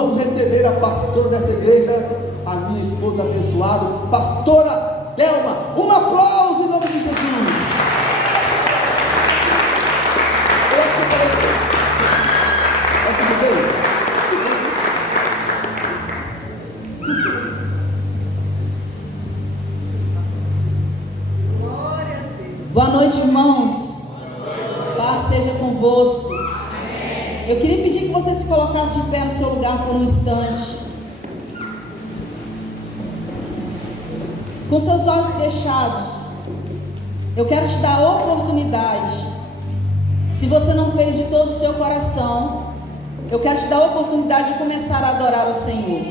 vamos receber a pastora dessa igreja, a minha esposa abençoada, pastora Delma. Um aplauso em nome de Jesus. Eu acho que eu falei. É tudo bem? Boa noite, irmãos. Paz seja convosco. Eu queria pedir que você se colocasse de pé no seu lugar por um instante. Com seus olhos fechados, eu quero te dar a oportunidade. Se você não fez de todo o seu coração, eu quero te dar a oportunidade de começar a adorar o Senhor.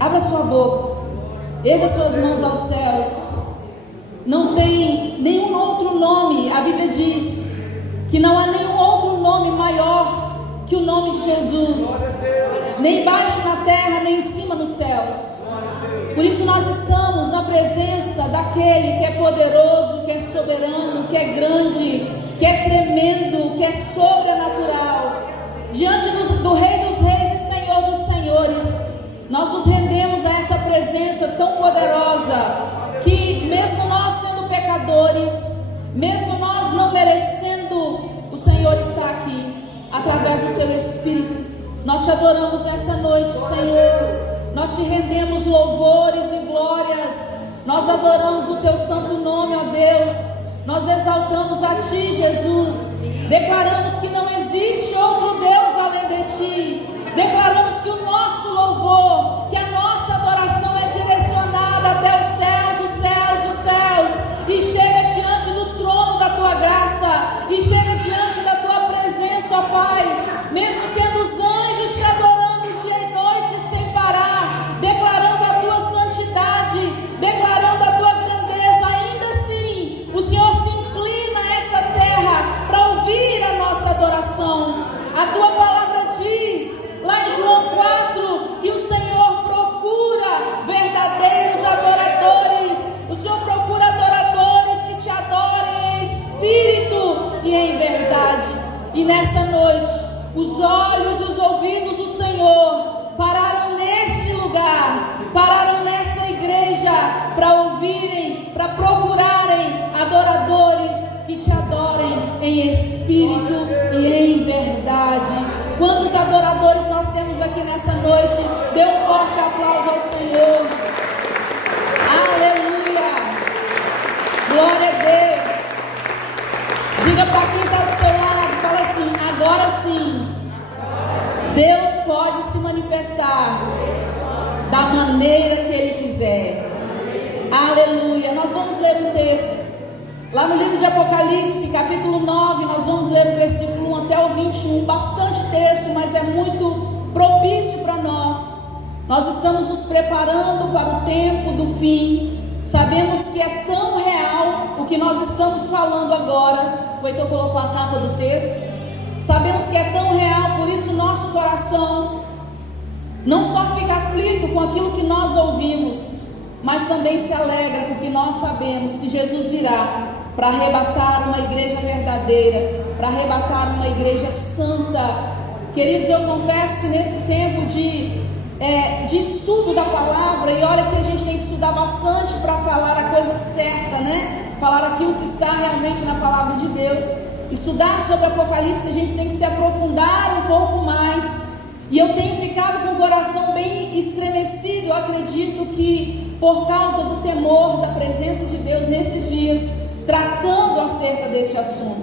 Abra sua boca, erga suas mãos aos céus. Não tem nenhum outro nome, a Bíblia diz que não há nenhum outro nome maior que o nome de Jesus, nem embaixo na terra, nem em cima nos céus. Por isso nós estamos na presença daquele que é poderoso, que é soberano, que é grande, que é tremendo, que é sobrenatural. Diante do Rei dos Reis e Senhor dos Senhores, nós nos rendemos a essa presença tão poderosa, que mesmo nós sendo pecadores, mesmo nós não merecendo, o Senhor está aqui, através do seu Espírito. Nós te adoramos nessa noite, Senhor. Nós te rendemos louvores e glórias. Nós adoramos o teu santo nome, ó Deus. Nós exaltamos a ti, Jesus. Declaramos que não existe outro Deus além de ti. Declaramos que o nosso louvor, que a nossa adoração é direcionada até o céu dos céus dos céus, e chega diante do trono da tua graça, e chega diante da tua presença, ó Pai, mesmo tendo os anjos te adorando dia e noite sem parar, declarando a tua santidade, declarando a tua grandeza. Ainda assim o Senhor se inclina a essa terra para ouvir a nossa adoração. A tua palavra diz lá em João 4 que o Senhor procura verdadeiros adoradores. O Senhor procura adoradores que te adorem em espírito e em verdade. E nessa noite, os olhos e os ouvidos do Senhor pararam neste lugar, pararam nesta igreja para ouvirem, para procurarem adoradores que te adorem em espírito e em verdade. Quantos adoradores nós temos aqui nessa noite? Dê um forte aplauso ao Senhor. Aleluia! Glória a Deus. Diga para quem está do seu lado, fala assim: agora sim, Deus pode se manifestar da maneira que Ele quiser. Aleluia. Nós vamos ler um texto lá no livro de Apocalipse, capítulo 9. Nós vamos ler o versículo 1 até o 21. Bastante texto, mas é muito propício para nós. Nós estamos nos preparando para o tempo do fim. Sabemos que é tão real o que nós estamos falando agora. O Heitor colocou a capa do texto. Sabemos que é tão real, por isso nosso coração não só fica aflito com aquilo que nós ouvimos, mas também se alegra, porque nós sabemos que Jesus virá para arrebatar uma igreja verdadeira, para arrebatar uma igreja santa. Queridos, eu confesso que nesse tempo de estudo da palavra, e olha que a gente tem que estudar bastante para falar a coisa certa, né? Falar aquilo que está realmente na palavra de Deus. Estudar sobre Apocalipse, a gente tem que se aprofundar um pouco mais. E eu tenho ficado com o coração bem estremecido. Eu acredito que por causa do temor da presença de Deus nesses dias, tratando acerca deste assunto.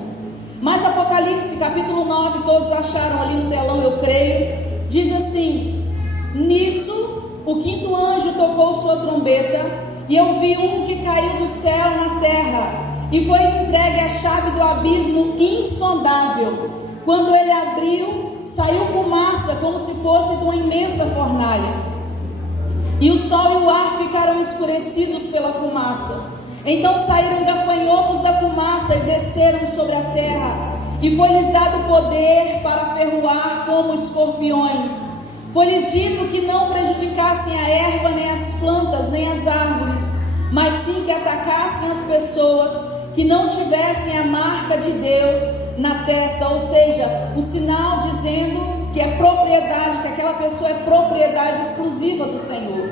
Mas Apocalipse capítulo 9, todos acharam ali no telão, eu creio, diz assim: nisso o quinto anjo tocou sua trombeta, e eu vi um que caiu do céu na terra, e foi-lhe entregue a chave do abismo insondável. Quando ele abriu, saiu fumaça como se fosse de uma imensa fornalha, e o sol e o ar ficaram escurecidos pela fumaça. Então saíram gafanhotos da fumaça e desceram sobre a terra, e foi-lhes dado poder para ferroar como escorpiões. Foi-lhes dito que não prejudicassem a erva, nem as plantas, nem as árvores, mas sim que atacassem as pessoas que não tivessem a marca de Deus na testa, ou seja, o sinal dizendo que é propriedade, que aquela pessoa é propriedade exclusiva do Senhor.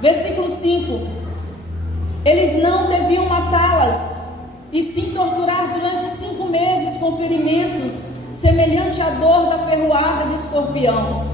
Versículo 5: eles não deviam matá-las, e sim torturar durante 5 meses com ferimentos, semelhante à dor da ferroada de escorpião.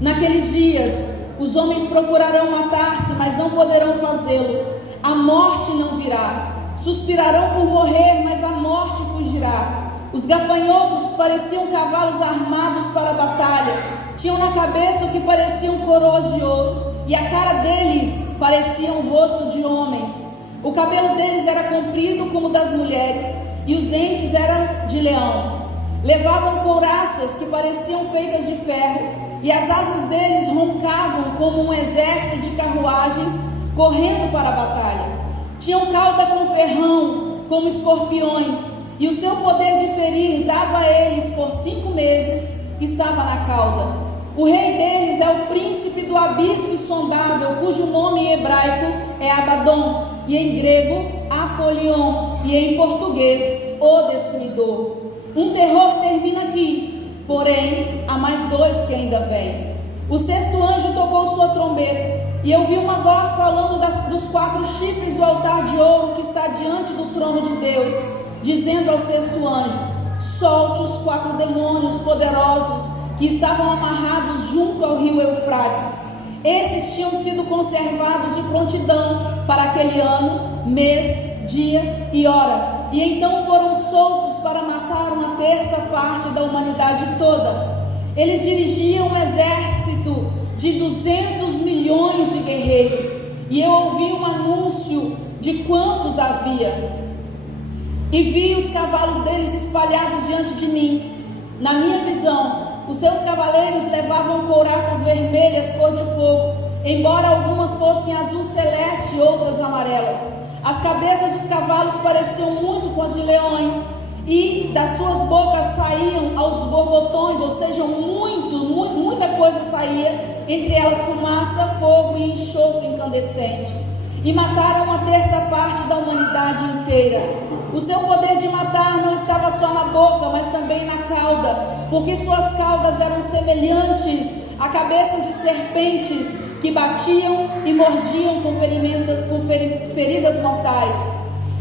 Naqueles dias, os homens procurarão matar-se, mas não poderão fazê-lo. A morte não virá. Suspirarão por morrer, mas a morte fugirá. Os gafanhotos pareciam cavalos armados para a batalha. Tinham na cabeça o que pareciam coroas de ouro, e a cara deles parecia um rosto de homens. O cabelo deles era comprido como o das mulheres, e os dentes eram de leão. Levavam couraças que pareciam feitas de ferro, e as asas deles roncavam como um exército de carruagens correndo para a batalha. Tinham cauda com ferrão, como escorpiões, e o seu poder de ferir, dado a eles por 5 meses, estava na cauda. O rei deles é o príncipe do abismo insondável, cujo nome em hebraico é Abaddon, e em grego Apolion, e em português o Destruidor. Um terror termina aqui, porém há mais 2 que ainda vêm. O 6º anjo tocou sua trombeta, e eu vi uma voz falando dos 4 chifres do altar de ouro que está diante do trono de Deus, dizendo ao 6º anjo: solte os 4 demônios poderosos que estavam amarrados junto ao rio Eufrates. Esses tinham sido conservados de prontidão para aquele ano, mês, dia e hora, e então foram soltos para matar 1/3 parte da humanidade toda. Eles dirigiam um exército de 200 milhões de guerreiros, e eu ouvi um anúncio de quantos havia, e vi os cavalos deles espalhados diante de mim. Na minha visão, os seus cavaleiros levavam couraças vermelhas cor de fogo, embora algumas fossem azul celeste e outras amarelas. As cabeças dos cavalos pareciam muito com as de leões, e das suas bocas saíam aos borbotões, ou seja, muita coisa saía, entre elas fumaça, fogo e enxofre incandescente. E mataram 1/3 parte da humanidade inteira. O seu poder de matar não estava só na boca, mas também na cauda, porque suas caudas eram semelhantes a cabeças de serpentes que batiam e mordiam com feridas mortais.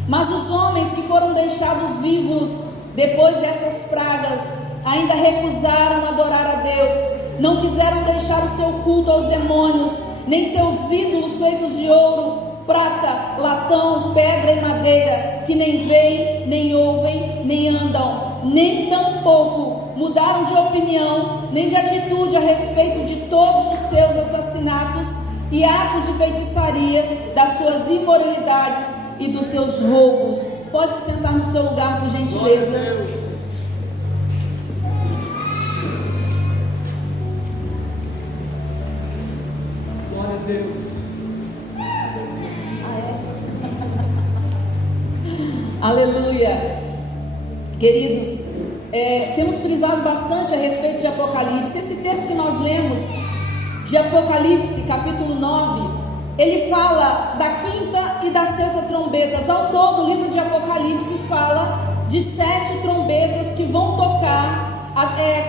Mas os homens que foram deixados vivos depois dessas pragas ainda recusaram adorar a Deus, não quiseram deixar o seu culto aos demônios, nem seus ídolos feitos de ouro, prata, latão, pedra e madeira, que nem veem, nem ouvem, nem andam, nem tampouco mudaram de opinião, nem de atitude a respeito de todos os seus assassinatos e atos de feitiçaria, das suas imoralidades e dos seus roubos. Pode se sentar no seu lugar, por gentileza. Glória a Deus. Aleluia. Queridos, temos frisado bastante a respeito de Apocalipse. Esse texto que nós lemos de Apocalipse, capítulo 9, ele fala da 5ª e da 6ª trombetas. Ao todo, o livro de Apocalipse fala de 7 trombetas que vão tocar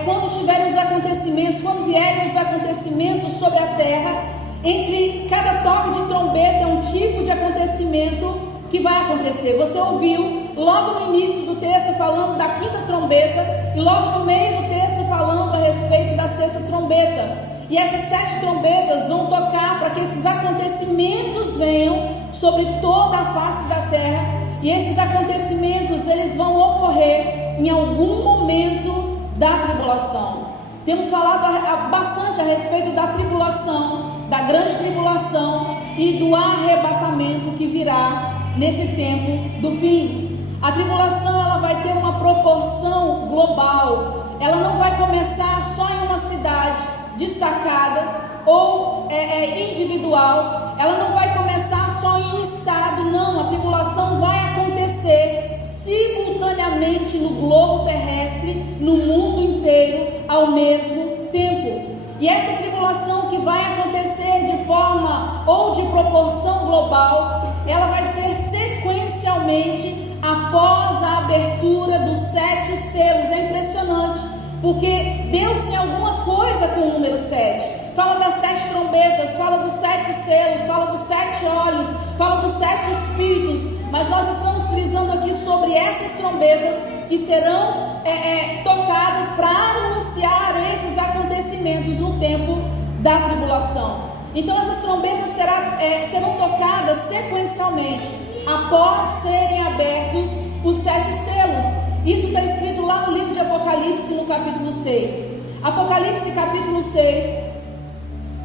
quando tiverem os acontecimentos, quando vierem os acontecimentos sobre a terra. Entre cada toque de trombeta é um tipo de acontecimento que vai acontecer. Você ouviu logo no início do texto falando da 5ª trombeta, e logo no meio do texto falando a respeito da 6ª trombeta. E essas 7 trombetas vão tocar para que esses acontecimentos venham sobre toda a face da terra. E esses acontecimentos, eles vão ocorrer em algum momento da tribulação. Temos falado bastante a respeito da tribulação, da grande tribulação e do arrebatamento que virá nesse tempo do fim. A tribulação, ela vai ter uma proporção global. Ela não vai começar só em uma cidade destacada ou individual. Ela não vai começar só em um estado, não. A tribulação vai acontecer simultaneamente no globo terrestre, no mundo inteiro, ao mesmo tempo. E essa tribulação que vai acontecer de forma ou de proporção global, ela vai ser sequencialmente após a abertura dos 7 selos. É impressionante, porque Deus tem alguma coisa com o número 7. Fala das 7 trombetas, fala dos 7 selos, fala dos 7 olhos, fala dos 7 espíritos, mas nós estamos frisando aqui sobre essas trombetas que serão tocadas para anunciar esses acontecimentos no tempo da tribulação. Então essas trombetas serão tocadas sequencialmente, após serem abertos os 7 selos. Isso está escrito lá no livro de Apocalipse, no capítulo 6. Apocalipse capítulo 6.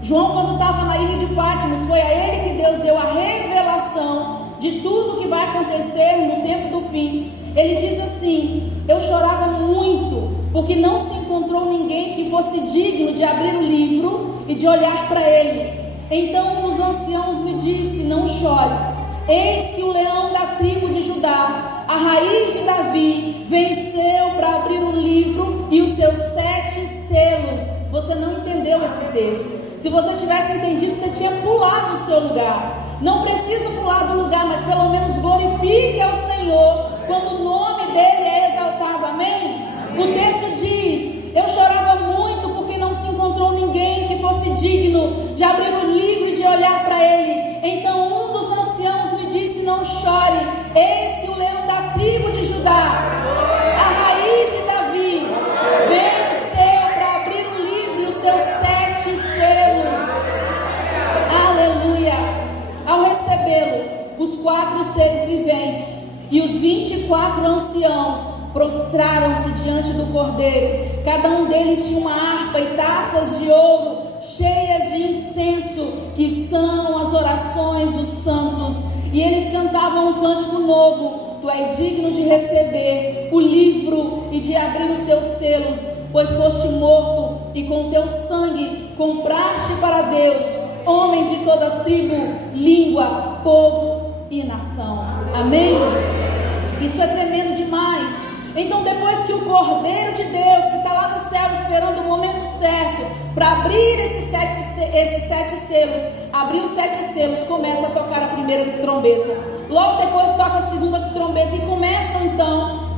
João, quando estava na ilha de Patmos, foi a ele que Deus deu a revelação de tudo que vai acontecer no tempo do fim. Ele diz assim: eu chorava muito, porque não se encontrou ninguém que fosse digno de abrir o livro e de olhar para ele. Então um dos anciãos me disse: não chore, eis que o leão da tribo de Judá, a raiz de Davi, venceu para abrir o livro e os seus 7 selos. Você não entendeu esse texto. Se você tivesse entendido, você tinha pulado do seu lugar. Não precisa pular do lugar, mas pelo menos glorifique ao Senhor quando o nome dele é exaltado, amém? O texto diz: eu chorava muito porque não se encontrou ninguém que fosse digno de abrir o livro e de olhar para ele. Então um dos anciãos me disse: não chore, eis que o leão da tribo de Judá, a raiz de Davi, venceu para abrir o livro e os seus 7 selos. Aleluia. Ao recebê-lo, os 4 seres viventes e os 24 anciãos prostraram-se diante do Cordeiro. Cada um deles tinha uma harpa e taças de ouro cheias de incenso, que são as orações dos santos. E eles cantavam um cântico novo: tu és digno de receber o livro e de abrir os seus selos, pois foste morto e com teu sangue compraste para Deus homens de toda tribo, língua, povo e nação. Amém? Isso é tremendo demais. Então depois que o Cordeiro de Deus, que está lá no céu esperando o momento certo para abrir esses 7 selos, abrir os 7 selos, começa a tocar a primeira trombeta. Logo depois toca a segunda trombeta e começam então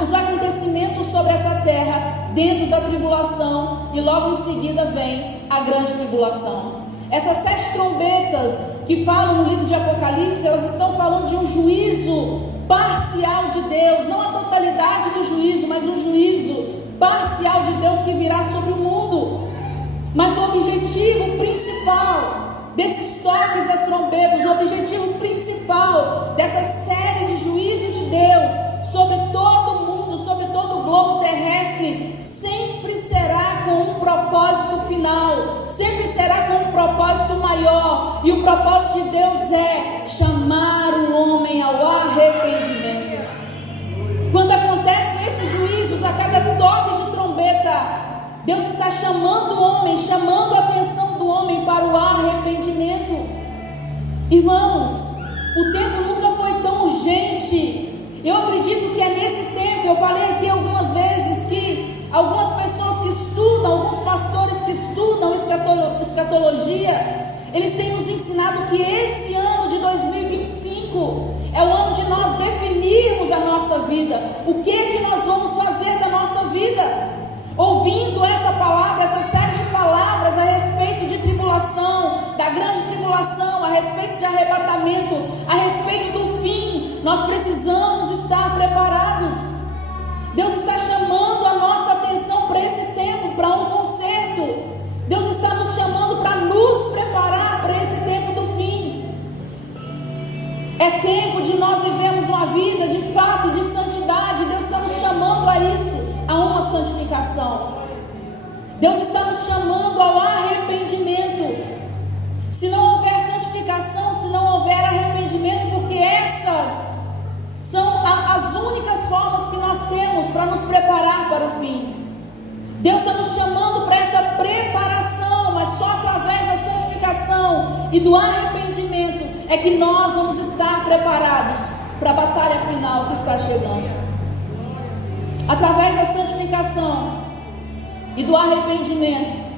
os acontecimentos sobre essa terra dentro da tribulação, e logo em seguida vem a grande tribulação. Essas 7 trombetas que falam no livro de Apocalipse, elas estão falando de um juízo parcial de Deus, não a totalidade do juízo, mas um juízo parcial de Deus que virá sobre o mundo. Mas o objetivo principal desses toques das trombetas, o objetivo principal dessa série de juízo de Deus sobre todo o mundo, sobre todo o globo terrestre, sempre será com um propósito final, sempre será com um propósito maior. E o propósito de Deus é chamar o homem ao arrependimento. Quando acontecem esses juízos, a cada toque de trombeta, Deus está chamando o homem, chamando a atenção do homem para o arrependimento. Irmãos, o tempo nunca foi tão urgente. Eu acredito que é nesse tempo, eu falei aqui algumas vezes que algumas pessoas que estudam, alguns pastores que estudam escatologia, eles têm nos ensinado que esse ano de 2025 é o ano de nós definirmos a nossa vida. O que nós vamos fazer da nossa vida? Ouvindo essa palavra, essa série de palavras a respeito de tribulação, da grande tribulação, a respeito de arrebatamento, a respeito do fim, nós precisamos estar preparados. Deus está chamando a nossa atenção para esse tempo, para um concerto. Deus está nos chamando para nos preparar para esse tempo do fim. É tempo de nós vivermos uma vida de fato de santidade. Deus está nos chamando a isso, a uma santificação. Deus está nos chamando ao arrependimento. Se não houver santificação, se não houver arrependimento, porque essas são as únicas formas que nós temos para nos preparar para o fim. Deus está nos chamando para essa preparação, mas só através da santificação e do arrependimento é que nós vamos estar preparados para a batalha final que está chegando. Através da santificação e do arrependimento,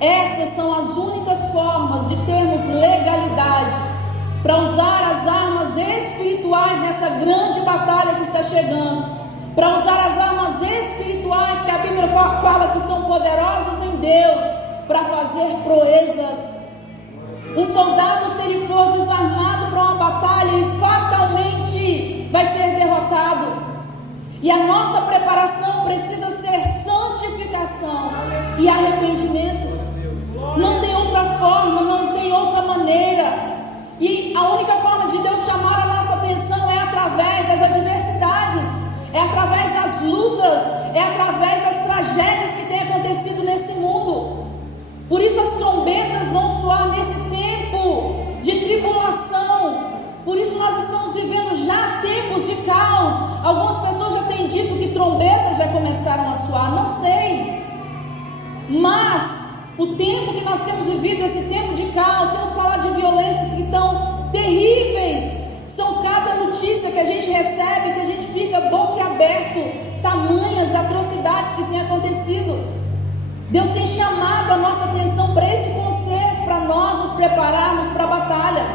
essas são as únicas formas de termos legalidade para usar as armas espirituais nessa grande batalha que está chegando, para usar as armas espirituais que a Bíblia fala que são poderosas em Deus para fazer proezas. Um soldado, se ele for desarmado para uma batalha, ele fatalmente vai ser derrotado. E a nossa preparação precisa ser santificação e arrependimento. Não tem outra forma, não tem outra maneira. E a única forma de Deus chamar a nossa atenção é através das adversidades, é através das lutas, é através das tragédias que têm acontecido nesse mundo. Por isso as trombetas vão soar nesse tempo de tribulação. Por isso nós estamos vivendo já tempos de caos. Algumas pessoas já têm dito que trombetas já começaram a soar, não sei. Mas o tempo que nós temos vivido, esse tempo de caos, temos falado de violências que estão terríveis. São cada notícia que a gente recebe, que a gente fica boquiaberto, tamanhas atrocidades que têm acontecido. Deus tem chamado a nossa atenção para esse conceito, para nós nos prepararmos para a batalha.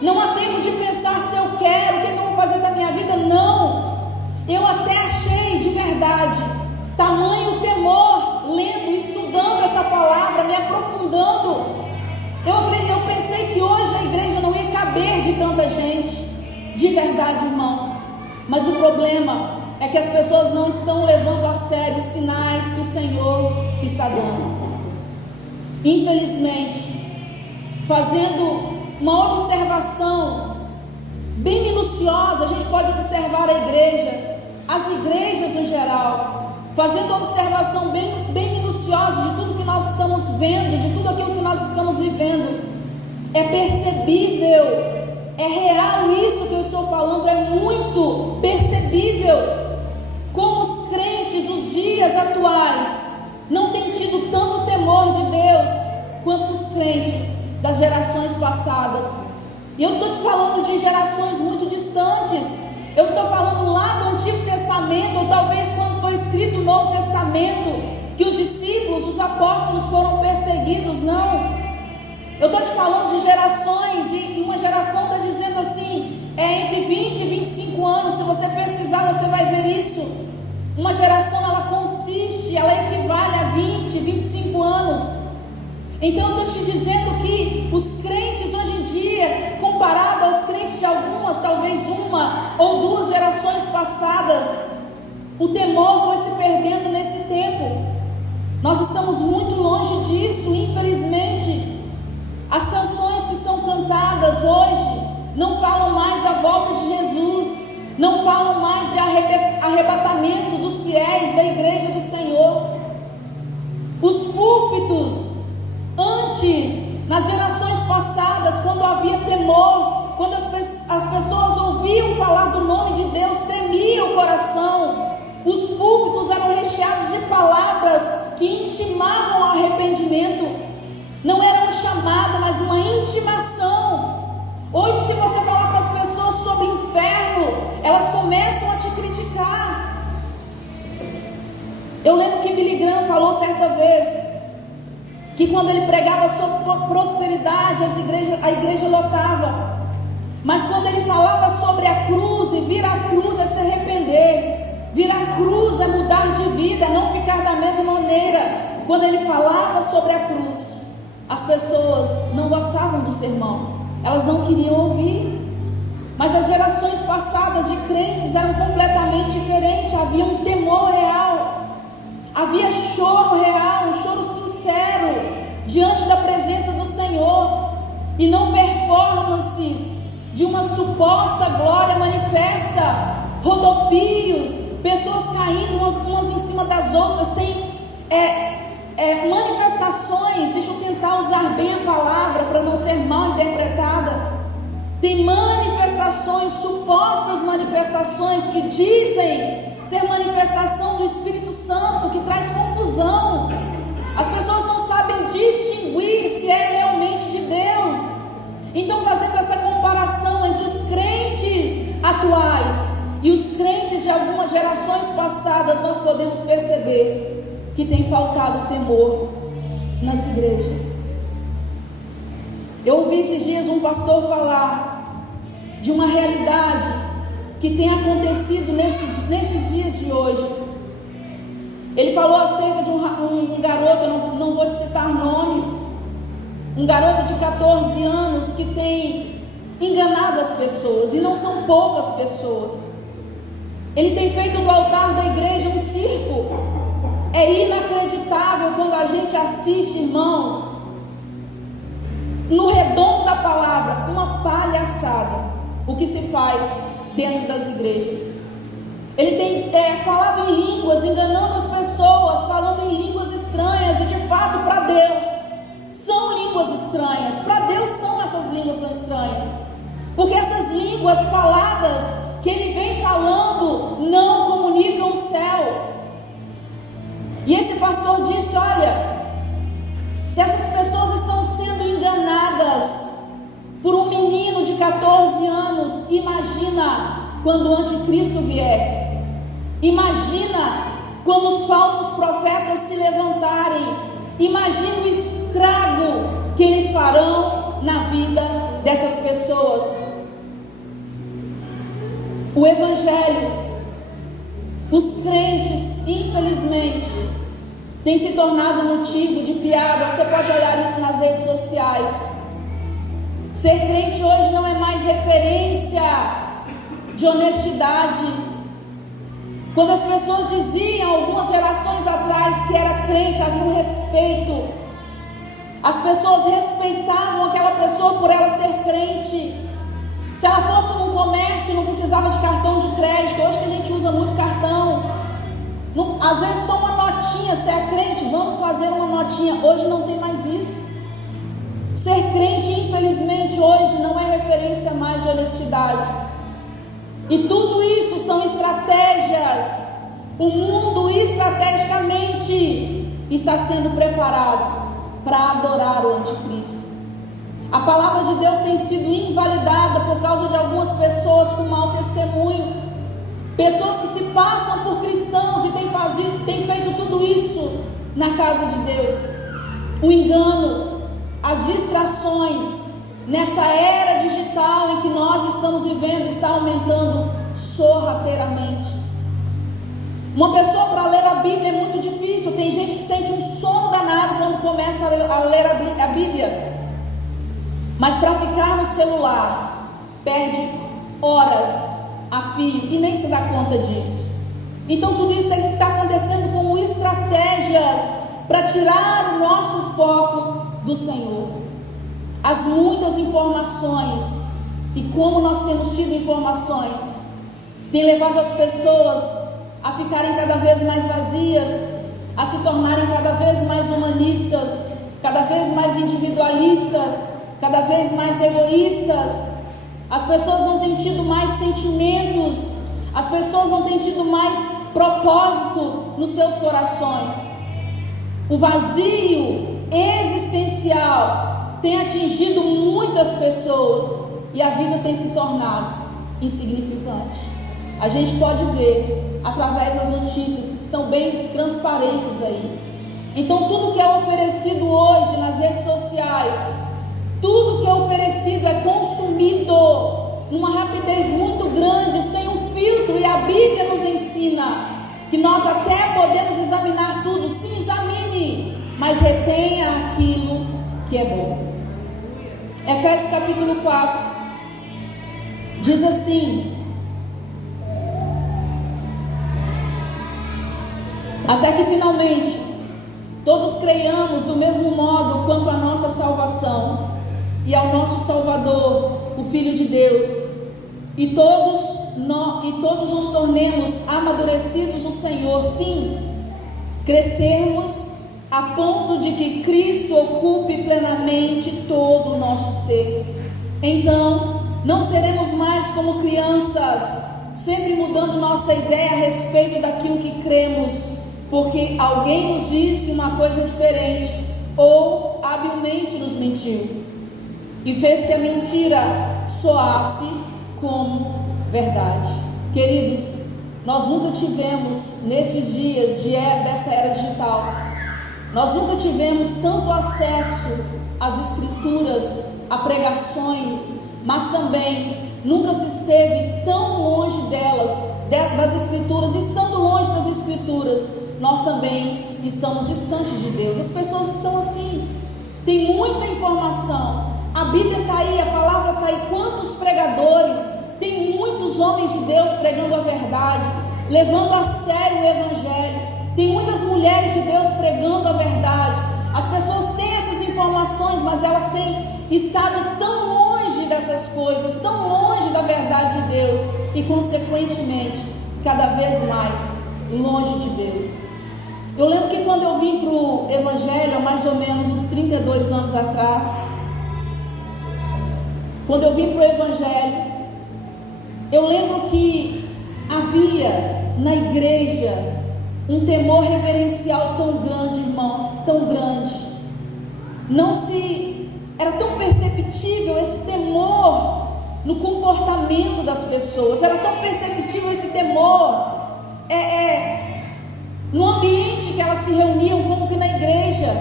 Não há tempo de pensar se eu quero, o que eu vou fazer da minha vida, não. Eu até achei de verdade tamanho temor, lendo, estudando essa palavra, me aprofundando. Eu pensei que hoje a igreja não ia caber de tanta gente, de verdade, irmãos. Mas o problema é que as pessoas não estão levando a sério os sinais que o Senhor está dando. Infelizmente, fazendo uma observação bem minuciosa, a gente pode observar a igreja, as igrejas no geral, fazendo uma observação bem minuciosa de tudo que nós estamos vendo, de tudo aquilo que nós estamos vivendo. É percebível, é real isso que eu estou falando, é muito percebível. Como os crentes, os dias atuais, não têm tido tanto temor de Deus quanto os crentes das gerações passadas. E eu não estou te falando de gerações muito distantes. Eu não estou falando lá do Antigo Testamento, ou talvez quando foi escrito o Novo Testamento, que os discípulos, os apóstolos foram perseguidos, não. Eu estou te falando de gerações, e uma geração está dizendo assim, é entre 20 e 25 anos, se você pesquisar você vai ver isso. Uma geração, ela equivale a 20, 25 anos. Então eu estou te dizendo que os crentes hoje em dia, comparado aos crentes de algumas, talvez uma ou duas gerações passadas, o temor foi se perdendo nesse tempo. Nós estamos muito longe disso, infelizmente. As canções que são cantadas hoje não falam mais da volta de Jesus, não falam mais de arrebatamento dos fiéis da igreja do Senhor. Os púlpitos, antes, nas gerações passadas, quando havia temor, quando as pessoas ouviam falar do nome de Deus, tremia o coração. Os púlpitos eram recheados de palavras que intimavam ao arrependimento. Não era um chamado, mas uma intimação. Hoje, se você falar para as pessoas sobre o inferno, elas começam a te criticar. Eu lembro que Billy Graham falou certa vez que quando ele pregava sobre prosperidade, a igreja lotava. Mas quando ele falava sobre a cruz, e vir à cruz é se arrepender, vir à cruz é mudar de vida, não ficar da mesma maneira. Quando ele falava sobre a cruz, as pessoas não gostavam do sermão, elas não queriam ouvir. Mas as gerações passadas de crentes eram completamente diferentes. Havia um temor real, havia choro real, um choro sincero diante da presença do Senhor, e não performances de uma suposta glória manifesta, rodopios, pessoas caindo umas em cima das outras. Tem manifestações, deixa eu tentar usar bem a palavra para não ser mal interpretada. Tem manifestações, supostas manifestações, que dizem ser manifestação do Espírito Santo, que traz confusão. As pessoas não sabem distinguir se é realmente de Deus. Então, fazendo essa comparação entre os crentes atuais e os crentes de algumas gerações passadas, nós podemos perceber que tem faltado temor nas igrejas. Eu ouvi esses dias um pastor falar de uma realidade que tem acontecido nesses dias de hoje. Ele falou acerca de um garoto, eu não vou citar nomes, um garoto de 14 anos que tem enganado as pessoas, e não são poucas pessoas. Ele tem feito do altar da igreja um circo. É inacreditável quando a gente assiste, irmãos, no redondo da palavra, uma palhaçada, o que se faz dentro das igrejas. Ele tem falado em línguas, enganando as pessoas, falando em línguas estranhas, e de fato para Deus são línguas estranhas, para Deus são essas línguas tão estranhas, porque essas línguas faladas que ele vem falando não comunicam o céu. E esse pastor disse: olha, se essas pessoas estão sendo enganadas por um menino de 14 anos, imagina quando o anticristo vier. Imagina quando os falsos profetas se levantarem. Imagina o estrago que eles farão na vida dessas pessoas. O evangelho, os crentes, infelizmente, tem se tornado motivo de piada. Você pode olhar isso nas redes sociais. Ser crente hoje não é mais referência de honestidade. Quando as pessoas diziam, algumas gerações atrás, que era crente, havia um respeito. As pessoas respeitavam aquela pessoa por ela ser crente. Se ela fosse num comércio, não precisava de cartão de crédito. Hoje que a gente usa muito cartão, às vezes só uma notinha. Se é crente, vamos fazer uma notinha. Hoje não tem mais isso. Ser crente, infelizmente, hoje não é referência mais de honestidade. E tudo isso são estratégias. O mundo estrategicamente está sendo preparado para adorar o anticristo. A palavra de Deus tem sido invalidada por causa de algumas pessoas com mau testemunho, pessoas que se passam por cristãos e têm feito tudo isso na casa de Deus. O engano, as distrações, nessa era digital em que nós estamos vivendo, está aumentando sorrateiramente. Uma pessoa para ler a Bíblia é muito difícil. Tem gente que sente um sono danado quando começa a ler a Bíblia. Mas para ficar no celular, perde horas a fio e nem se dá conta disso. Então tudo isso está acontecendo como estratégias para tirar o nosso foco do Senhor. As muitas informações, e como nós temos tido informações, tem levado as pessoas a ficarem cada vez mais vazias, a se tornarem cada vez mais humanistas, cada vez mais individualistas, cada vez mais egoístas. As pessoas não têm tido mais sentimentos, as pessoas não têm tido mais propósito nos seus corações. O vazio existencial tem atingido muitas pessoas e a vida tem se tornado insignificante. A gente pode ver através das notícias que estão bem transparentes aí. Então tudo que é oferecido hoje nas redes sociais, tudo que é oferecido é consumido numa rapidez muito grande, sem um filtro. E a Bíblia nos ensina que nós até podemos examinar tudo. Sim, examine, mas retenha aquilo que é bom. Efésios capítulo 4 diz assim: até que finalmente todos creiamos do mesmo modo quanto à nossa salvação e ao nosso Salvador, o Filho de Deus, e todos nos tornemos amadurecidos no Senhor. Sim, crescermos a ponto de que Cristo ocupe plenamente todo o nosso ser. Então não seremos mais como crianças, sempre mudando nossa ideia a respeito daquilo que cremos, porque alguém nos disse uma coisa diferente, ou habilmente nos mentiu e fez que a mentira soasse como verdade. Queridos, nós nunca tivemos, nesses dias dessa era digital, nós nunca tivemos tanto acesso às escrituras, a pregações, mas também nunca se esteve tão longe delas, das Escrituras. Estando longe das Escrituras, nós também estamos distantes de Deus. As pessoas estão assim, tem muita informação, a Bíblia está aí, a palavra está aí. Quantos pregadores, tem muitos homens de Deus pregando a verdade, levando a sério o Evangelho. Tem muitas mulheres de Deus pregando a verdade. As pessoas têm essas informações, mas elas têm estado tão longe dessas coisas, tão longe da verdade de Deus, e consequentemente, cada vez mais longe de Deus. Eu lembro que quando eu vim para o Evangelho, há mais ou menos uns 32 anos atrás, quando eu vim para o Evangelho, eu lembro que havia na igreja um temor reverencial tão grande, irmãos, tão grande. Era tão perceptível esse temor no comportamento das pessoas, era tão perceptível esse temor no ambiente que elas se reuniam, como que na igreja.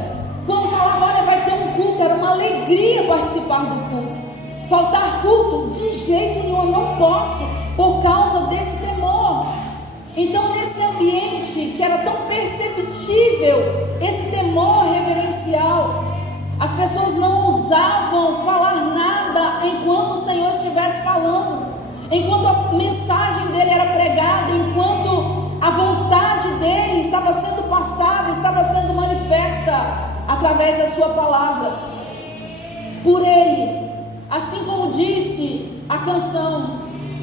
Quando falava, olha, vai ter um culto, era uma alegria participar do culto. Faltar culto, de jeito nenhum, eu não posso, por causa desse temor. Então, nesse ambiente que era tão perceptível esse temor reverencial, as pessoas não ousavam falar nada enquanto o Senhor estivesse falando, enquanto a mensagem dele era pregada, enquanto a vontade dele estava sendo passada, estava sendo manifesta através da sua palavra. Por ele, assim como disse a canção,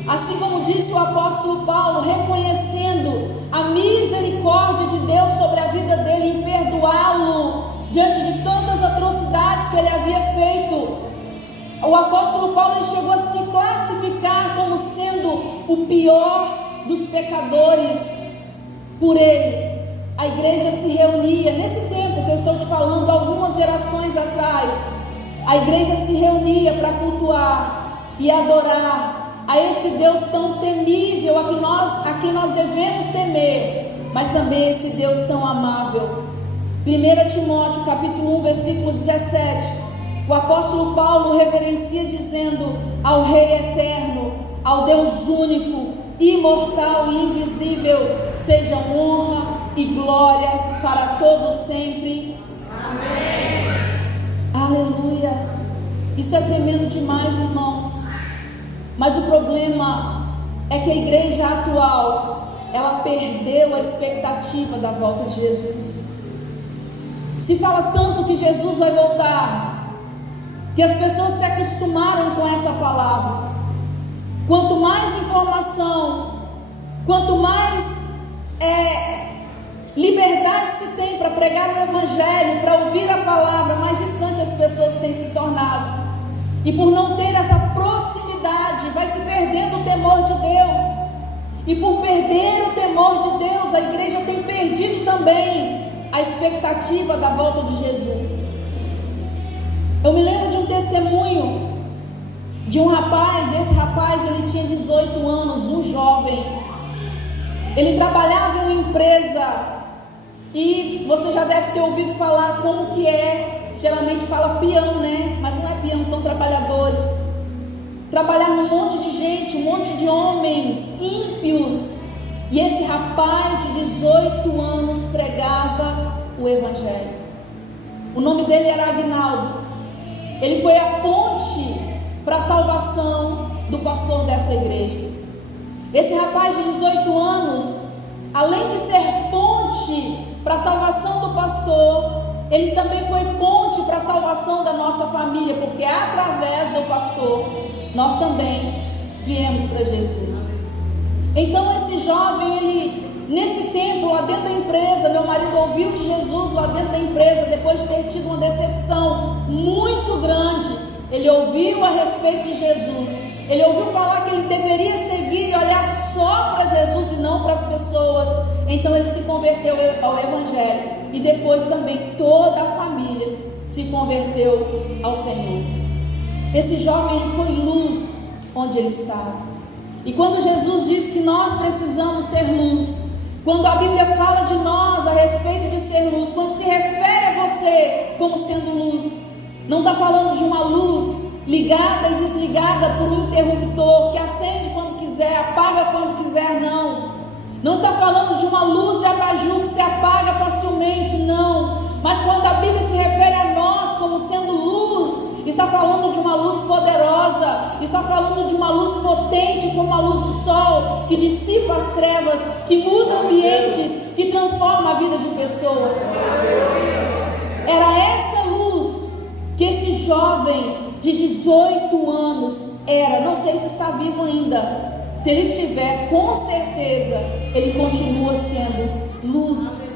assim como disse o apóstolo Paulo, reconhecendo a misericórdia de Deus sobre a vida dele, em perdoá-lo diante de tantas atrocidades que ele havia feito. O apóstolo Paulo, ele chegou a se classificar como sendo o pior dos pecadores. Por ele, a igreja se reunia. Nesse tempo que eu estou te falando, algumas gerações atrás, a igreja se reunia para cultuar e adorar a esse Deus tão temível, a quem nós devemos temer, mas também esse Deus tão amável. 1 Timóteo capítulo 1, versículo 17, o apóstolo Paulo reverencia dizendo: ao Rei eterno, ao Deus único, imortal e invisível, seja honra e glória para todos sempre. Amém. Aleluia. Isso é tremendo demais, irmãos. Mas o problema é que a igreja atual, ela perdeu a expectativa da volta de Jesus. Se fala tanto que Jesus vai voltar, que as pessoas se acostumaram com essa palavra. Quanto mais informação, quanto mais liberdade se tem para pregar o Evangelho, para ouvir a palavra, mais distante as pessoas têm se tornado. E por não ter essa proximidade, vai se perdendo o temor de Deus. E por perder o temor de Deus, a igreja tem perdido também a expectativa da volta de Jesus. Eu me lembro de um testemunho de um rapaz. Esse rapaz, ele tinha 18 anos, um jovem. Ele trabalhava em uma empresa, e você já deve ter ouvido falar como que é, geralmente fala peão, né? Mas não é peão, são trabalhadores. Trabalhar num monte de gente, um monte de homens ímpios. E esse rapaz de 18 anos pregava o Evangelho. O nome dele era Agnaldo. Ele foi a ponte para a salvação do pastor dessa igreja. Esse rapaz de 18 anos, além de ser ponte para a salvação do pastor, ele também foi ponte para a salvação da nossa família, porque através do pastor nós também viemos para Jesus. Então esse jovem, ele, nesse tempo, lá dentro da empresa, meu marido ouviu de Jesus lá dentro da empresa, depois de ter tido uma decepção muito grande. Ele ouviu a respeito de Jesus, ele ouviu falar que ele deveria seguir e olhar só para Jesus e não para as pessoas. Então ele se converteu ao Evangelho, e depois também toda a família se converteu ao Senhor. Esse jovem, ele foi luz onde ele estava. E quando Jesus diz que nós precisamos ser luz, quando a Bíblia fala de nós a respeito de ser luz, quando se refere a você como sendo luz, não está falando de uma luz ligada e desligada por um interruptor, que acende quando quiser, apaga quando quiser, não. Não está falando de uma luz de abajur que se apaga facilmente, não. Mas quando a Bíblia se refere a nós como sendo luz, está falando de uma luz poderosa, está falando de uma luz potente como a luz do sol, que dissipa as trevas, que muda ambientes, que transforma a vida de pessoas. Era essa luz que esse jovem de 18 anos era. Não sei se está vivo ainda. Se ele estiver, com certeza ele continua sendo luz.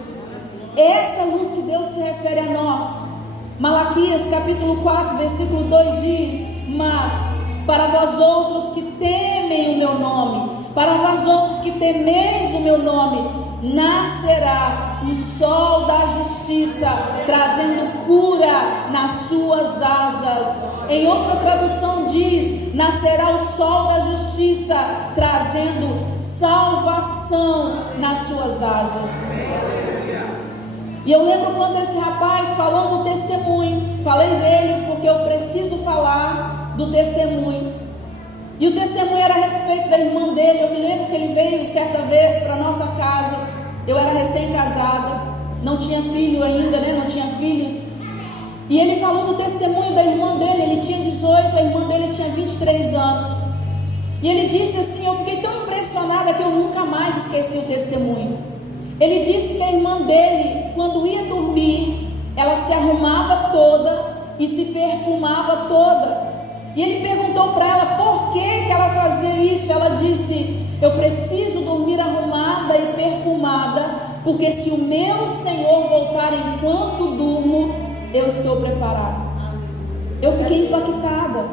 Essa luz que Deus se refere a nós. Malaquias capítulo 4 versículo 2 diz: mas para vós outros que temem o meu nome, para vós outros que temeis o meu nome, nascerá o sol da justiça, trazendo cura nas suas asas. Em outra tradução diz: nascerá o sol da justiça, trazendo salvação nas suas asas. E eu lembro quando esse rapaz, falando do testemunho, falei dele porque eu preciso falar do testemunho. E o testemunho era a respeito da irmã dele. Eu me lembro que ele veio certa vez para nossa casa. Eu era recém-casada, não tinha filho ainda, né? Não tinha filhos. E ele falou do testemunho da irmã dele. Ele tinha 18, a irmã dele tinha 23 anos. E ele disse assim, eu fiquei tão impressionada que eu nunca mais esqueci o testemunho. Ele disse que a irmã dele, quando ia dormir, ela se arrumava toda e se perfumava toda. E ele perguntou para ela por que ela fazia isso. Ela disse: eu preciso dormir arrumada e perfumada, porque se o meu Senhor voltar enquanto durmo, eu estou preparada. Eu fiquei impactada.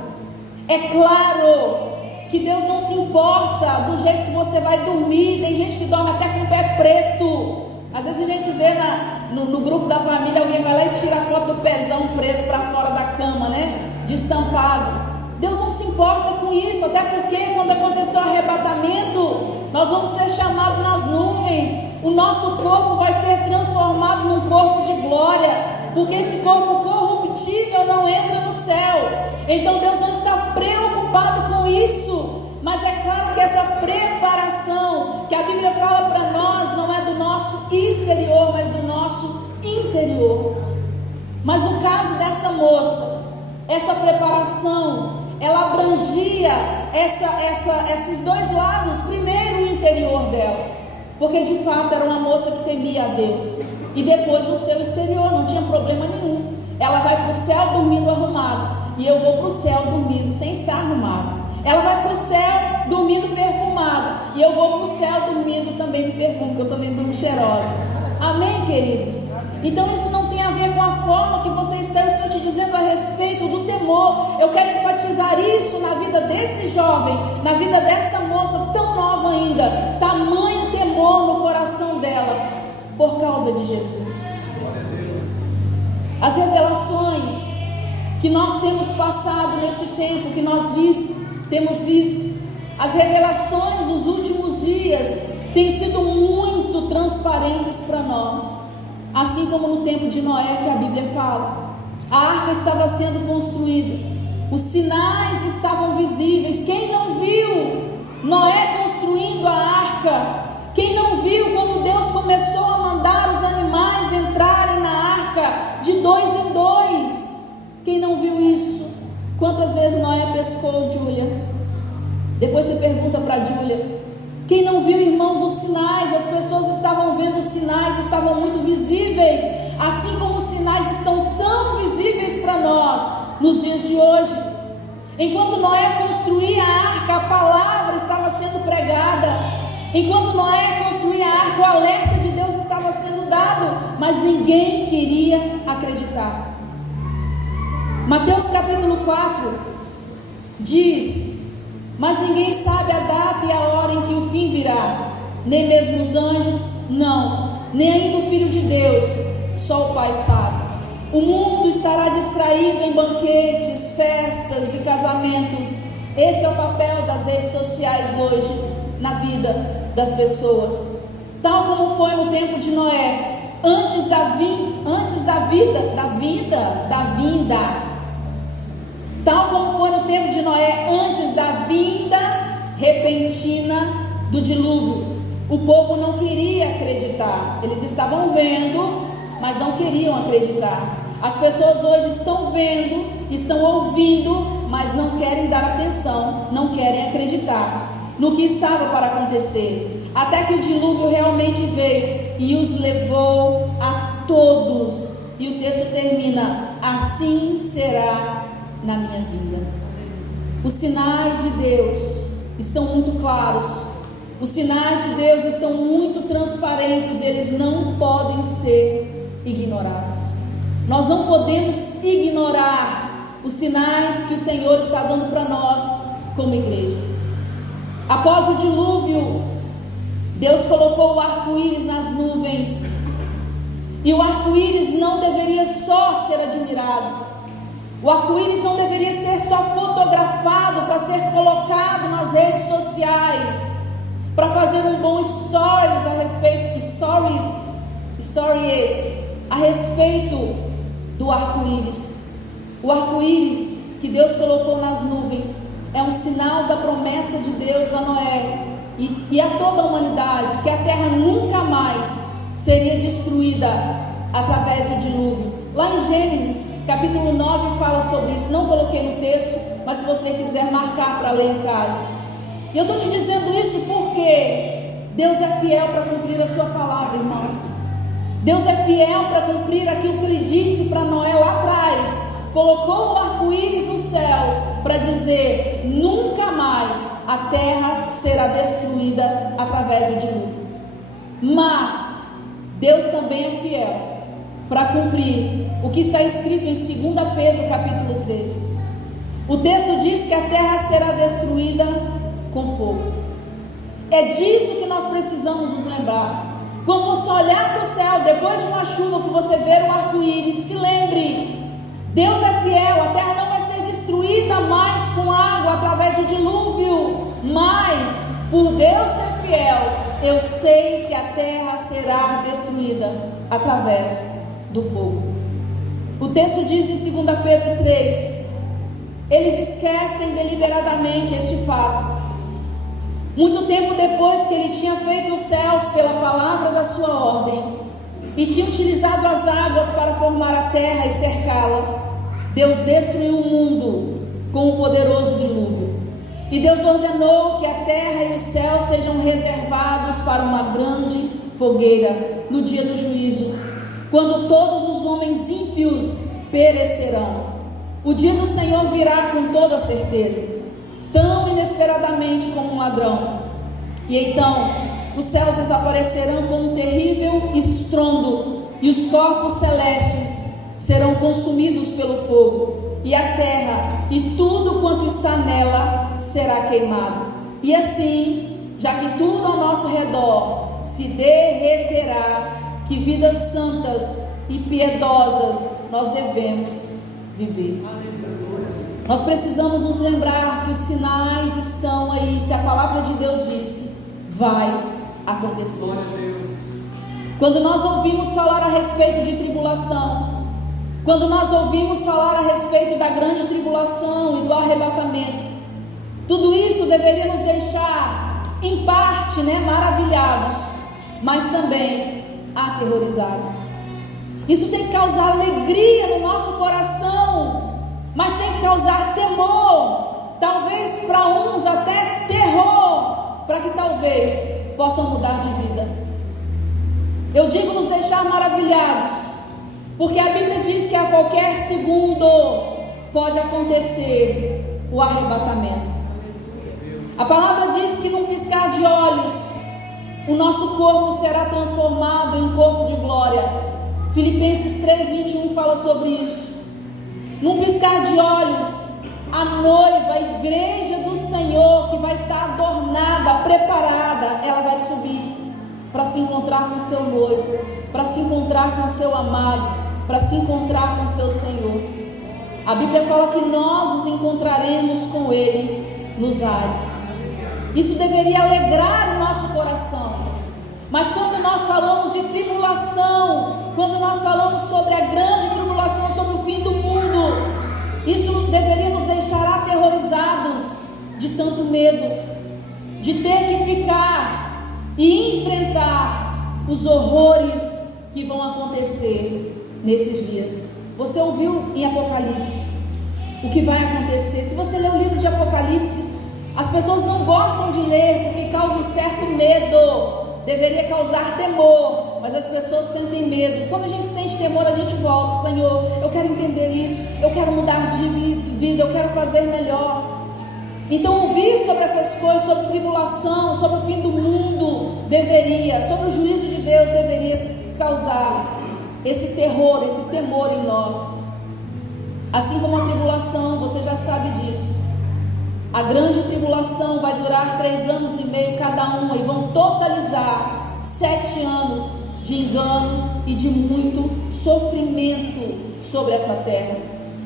É claro que Deus não se importa do jeito que você vai dormir. Tem gente que dorme até com o pé preto. Às vezes a gente vê no grupo da família, alguém vai lá e tira a foto do pezão preto para fora da cama, né? Destampado. Deus não se importa com isso, até porque quando aconteceu o arrebatamento, nós vamos ser chamados nas nuvens. O nosso corpo vai ser transformado num corpo de glória, porque esse corpo corruptível não entra no céu. Então Deus não está preocupado com isso. Mas é claro que essa preparação que a Bíblia fala para nós não é do nosso exterior, mas do nosso interior. Mas no caso dessa moça, essa preparação, ela abrangia esses dois lados. Primeiro, o interior dela, porque de fato era uma moça que temia a Deus. E depois o seu exterior, não tinha problema nenhum. Ela vai para o céu dormindo arrumado, e eu vou para o céu dormindo sem estar arrumado. Ela vai para o céu dormindo perfumada, e eu vou para o céu dormindo também me perfumo, porque eu também durmo cheirosa. Amém, queridos? Então isso não tem a ver com a forma que você está. Eu estou te dizendo a respeito do temor. Eu quero enfatizar isso na vida desse jovem, na vida dessa moça tão nova ainda. Tamanho temor no coração dela por causa de Jesus. As revelações que nós temos passado nesse tempo, que nós temos visto, as revelações dos últimos dias têm sido muito transparentes para nós. Assim como no tempo de Noé, que a Bíblia fala, a arca estava sendo construída, os sinais estavam visíveis. Quem não viu Noé construindo a arca? Quem não viu quando Deus começou a mandar os animais entrarem na arca de 2 em 2? Quem não viu isso? Quantas vezes Noé pescou, Júlia? Depois você pergunta para Júlia. Quem não viu, irmãos, os sinais? As pessoas estavam vendo os sinais, estavam muito visíveis, assim como os sinais estão tão visíveis para nós nos dias de hoje. Enquanto Noé construía a arca, a palavra estava sendo pregada. Enquanto Noé construía a arca, o alerta de Deus estava sendo dado, mas ninguém queria acreditar. Mateus capítulo 4 diz: mas ninguém sabe a data e a hora em que o fim virá, nem mesmo os anjos, não, nem ainda o Filho de Deus, só o Pai sabe. O mundo estará distraído em banquetes, festas e casamentos. Esse é o papel das redes sociais hoje na vida das pessoas. Tal como foi no tempo de Noé, tal como foi no tempo de Noé, antes da vinda repentina do dilúvio. O povo não queria acreditar, eles estavam vendo, mas não queriam acreditar. As pessoas hoje estão vendo, estão ouvindo, mas não querem dar atenção, não querem acreditar no que estava para acontecer, até que o dilúvio realmente veio e os levou a todos. E o texto termina: assim será na minha vida. Os sinais de Deus estão muito claros, os sinais de Deus estão muito transparentes, eles não podem ser ignorados. Nós não podemos ignorar os sinais que o Senhor está dando para nós como igreja. Após o dilúvio, Deus colocou o arco-íris nas nuvens, e o arco-íris não deveria só ser admirado, o arco-íris não deveria ser só fotografado para ser colocado nas redes sociais, para fazer um bom stories a respeito do arco-íris. O arco-íris que Deus colocou nas nuvens é um sinal da promessa de Deus a Noé e a toda a humanidade, que a terra nunca mais seria destruída através do dilúvio. Lá em Gênesis capítulo 9 fala sobre isso. Não coloquei no texto, mas se você quiser marcar para ler em casa. E eu estou te dizendo isso porque Deus é fiel para cumprir a sua palavra, irmãos. Deus é fiel para cumprir aquilo que Ele disse para Noé lá atrás. Colocou o arco-íris nos céus para dizer: nunca mais a terra será destruída através do dilúvio. Mas Deus também é fiel para cumprir o que está escrito em 2 Pedro capítulo 3. O texto diz que a terra será destruída com fogo. É disso que nós precisamos nos lembrar. Quando você olhar para o céu, depois de uma chuva, que você ver o arco-íris, se lembre: Deus é fiel, a terra não vai ser destruída mais com água através do dilúvio, mas por Deus ser fiel, eu sei que a terra será destruída através do fogo. O texto diz em 2 Pedro 3: eles esquecem deliberadamente este fato. Muito tempo depois que Ele tinha feito os céus pela palavra da sua ordem e tinha utilizado as águas para formar a terra e cercá-la, Deus destruiu o mundo com um poderoso dilúvio. E Deus ordenou que a terra e o céu sejam reservados para uma grande fogueira no dia do juízo, quando todos os homens ímpios perecerão. O dia do Senhor virá com toda certeza, tão inesperadamente como um ladrão. E então os céus desaparecerão com um terrível estrondo, e os corpos celestes serão consumidos pelo fogo, e a terra e tudo quanto está nela será queimado. E assim, já que tudo ao nosso redor se derreterá, que vidas santas e piedosas nós devemos viver. Nós precisamos nos lembrar que os sinais estão aí. Se a palavra de Deus disse, vai acontecer. Quando nós ouvimos falar a respeito de tribulação, quando nós ouvimos falar a respeito da grande tribulação e do arrebatamento, tudo isso deveria nos deixar, em parte, maravilhados, mas também aterrorizados. Isso tem que causar alegria no nosso coração, mas tem que causar temor, talvez para uns até terror, para que talvez possam mudar de vida. Eu digo nos deixar maravilhados, porque a Bíblia diz que a qualquer segundo pode acontecer o arrebatamento. A palavra diz que num piscar de olhos o nosso corpo será transformado em um corpo de glória. Filipenses 3:21 fala sobre isso. Num piscar de olhos, a noiva, a igreja do Senhor, que vai estar adornada, preparada, ela vai subir para se encontrar com o seu noivo, para se encontrar com o seu amado, para se encontrar com o seu Senhor. A Bíblia fala que nós nos encontraremos com Ele nos ares. Isso deveria alegrar o nosso coração. Mas quando nós falamos de tribulação, quando nós falamos sobre a grande tribulação, sobre o fim do mundo, Isso deveria nos deixar aterrorizados de tanto medo, de ter que ficar e enfrentar os horrores que vão acontecer nesses dias. Você ouviu em Apocalipse o que vai acontecer? Se você ler o livro de Apocalipse, as pessoas não gostam de ler porque causa um certo medo. Deveria causar temor, mas as pessoas sentem medo. Quando a gente sente temor, a gente volta: Senhor, eu quero entender isso, eu quero mudar de vida, eu quero fazer melhor. Então ouvir sobre essas coisas, sobre tribulação, sobre o fim do mundo, sobre o juízo de Deus, deveria causar esse terror, esse temor em nós. Assim como a tribulação, você já sabe disso. A grande tribulação vai durar 3 anos e meio cada uma, e vão totalizar 7 anos de engano e de muito sofrimento sobre essa terra.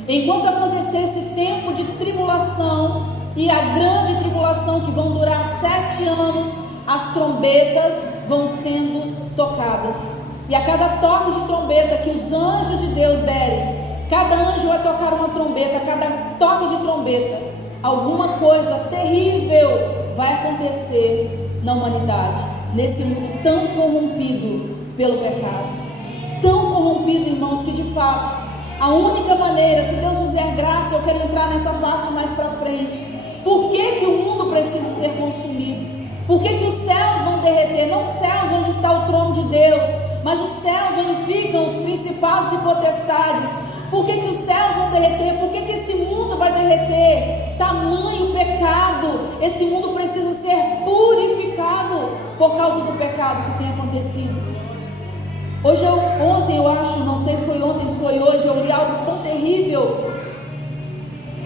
Enquanto acontecer esse tempo de tribulação e a grande tribulação, que vão durar 7 anos, as trombetas vão sendo tocadas. E a cada toque de trombeta que os anjos de Deus derem, cada anjo vai tocar uma trombeta, cada toque de trombeta, alguma coisa terrível vai acontecer na humanidade, nesse mundo tão corrompido pelo pecado. Tão corrompido, irmãos, que de fato, a única maneira, se Deus fizer graça, eu quero entrar nessa parte mais para frente. Por que o mundo precisa ser consumido? Por que os céus vão derreter? Não os céus onde está o trono de Deus, mas os céus onde ficam os principados e potestades. Por que os céus vão derreter? Por que esse mundo vai derreter? Tamanho pecado. Esse mundo precisa ser purificado por causa do pecado que tem acontecido. Ontem eu acho, não sei se foi ontem, se foi hoje, eu li algo tão terrível,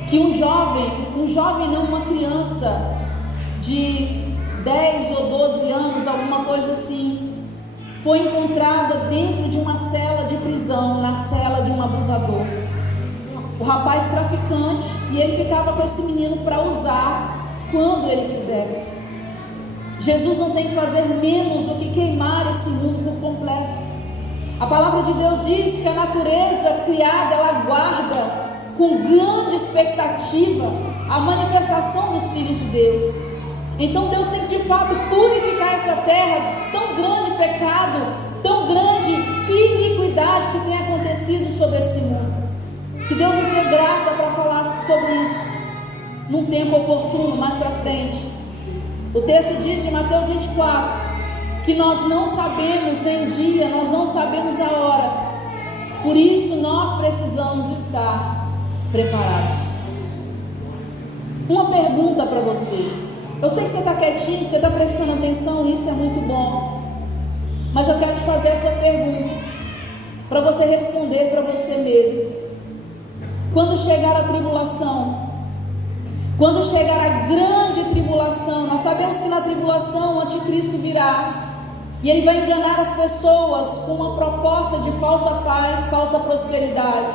que uma criança de 10 ou 12 anos, alguma coisa assim, foi encontrada dentro de uma cela de prisão, na cela de um abusador. O rapaz traficante, e ele ficava com esse menino para usar quando ele quisesse. Jesus não tem que fazer menos do que queimar esse mundo por completo. A palavra de Deus diz que a natureza criada, ela aguarda com grande expectativa a manifestação dos filhos de Deus. Então Deus tem que de fato purificar essa terra, tão grande pecado, tão grande iniquidade que tem acontecido sobre esse mundo. Que Deus nos dê graça para falar sobre isso num tempo oportuno, mais para frente. O texto diz de Mateus 24 que nós não sabemos nem o dia, nós não sabemos a hora. Por isso nós precisamos estar preparados. Uma pergunta para você. Eu sei que você está quietinho, que você está prestando atenção, isso é muito bom. Mas eu quero te fazer essa pergunta, para você responder para você mesmo. Quando chegar a tribulação, quando chegar a grande tribulação, nós sabemos que na tribulação o anticristo virá, e ele vai enganar as pessoas com uma proposta de falsa paz, falsa prosperidade.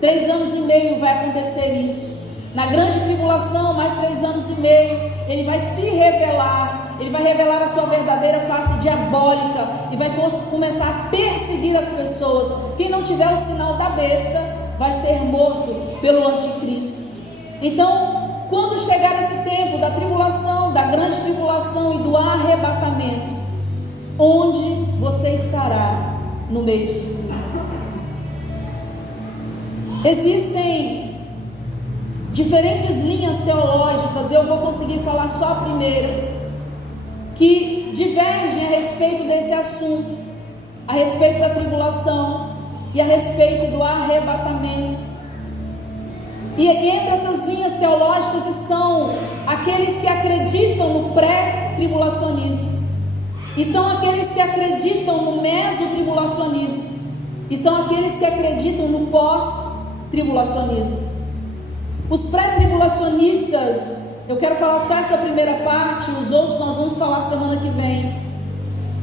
3 anos e meio vai acontecer isso. Na grande tribulação, mais 3 anos e meio, ele vai se revelar, ele vai revelar a sua verdadeira face diabólica e vai começar a perseguir as pessoas. Quem não tiver o sinal da besta vai ser morto pelo anticristo. Então, quando chegar esse tempo da tribulação, da grande tribulação e do arrebatamento, onde você estará no meio disso tudo? Existem diferentes linhas teológicas, eu vou conseguir falar só a primeira, que divergem a respeito desse assunto, a respeito da tribulação e a respeito do arrebatamento. E entre essas linhas teológicas estão aqueles que acreditam no pré-tribulacionismo, estão aqueles que acreditam no mesotribulacionismo, estão aqueles que acreditam no pós-tribulacionismo. Os pré-tribulacionistas, eu quero falar só essa primeira parte, os outros nós vamos falar semana que vem.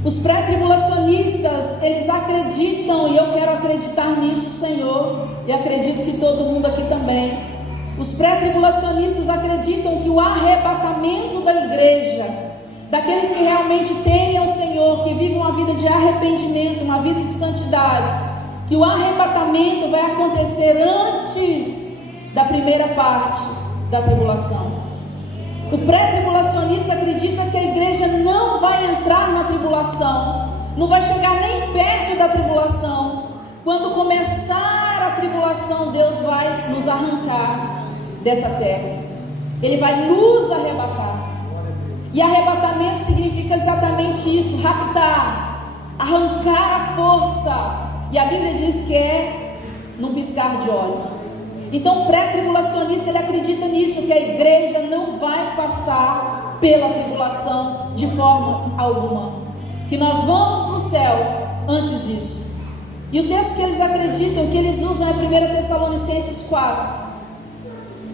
Os pré-tribulacionistas, eles acreditam, e eu quero acreditar nisso, Senhor, e acredito que todo mundo aqui também. Os pré-tribulacionistas acreditam que o arrebatamento da igreja, daqueles que realmente temem ao Senhor, que vivem uma vida de arrependimento, uma vida de santidade, que o arrebatamento vai acontecer antes da primeira parte da tribulação. O pré-tribulacionista acredita que a igreja não vai entrar na tribulação, não vai chegar nem perto da tribulação. Quando começar a tribulação, Deus vai nos arrancar dessa terra. Ele vai nos arrebatar. E arrebatamento significa exatamente isso: raptar, arrancar a força. E a Bíblia diz que é num piscar de olhos. Então o pré-tribulacionista, ele acredita nisso, que a igreja não vai passar pela tribulação de forma alguma, que nós vamos para o céu antes disso. E o texto que eles acreditam, que eles usam é 1 Tessalonicenses 4.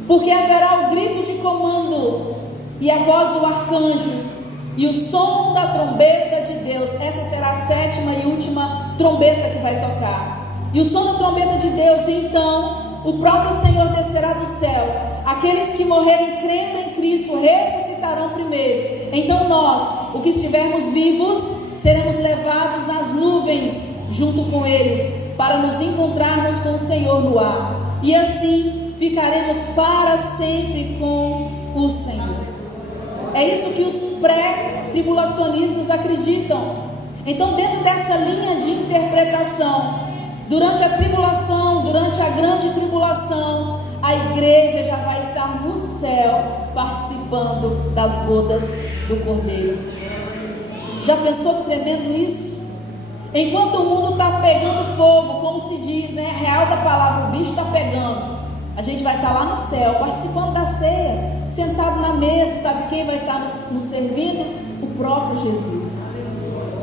Porque haverá o grito de comando e a voz do arcanjo e o som da trombeta de Deus. Essa será a 7ª e última trombeta que vai tocar. E o som da trombeta de Deus, então o próprio Senhor descerá do céu. Aqueles que morrerem crendo em Cristo ressuscitarão primeiro. Então nós, os que estivermos vivos, seremos levados nas nuvens junto com eles, para nos encontrarmos com o Senhor no ar. E assim ficaremos para sempre com o Senhor. É isso que os pré-tribulacionistas acreditam. Então, dentro dessa linha de interpretação, durante a tribulação, durante a grande tribulação, a igreja já vai estar no céu, participando das bodas do Cordeiro. Já pensou que tremendo isso? Enquanto o mundo está pegando fogo, como se diz, né? Real da palavra, o bicho está pegando. A gente vai estar lá no céu, participando da ceia, sentado na mesa. Sabe quem vai estar nos servindo? O próprio Jesus.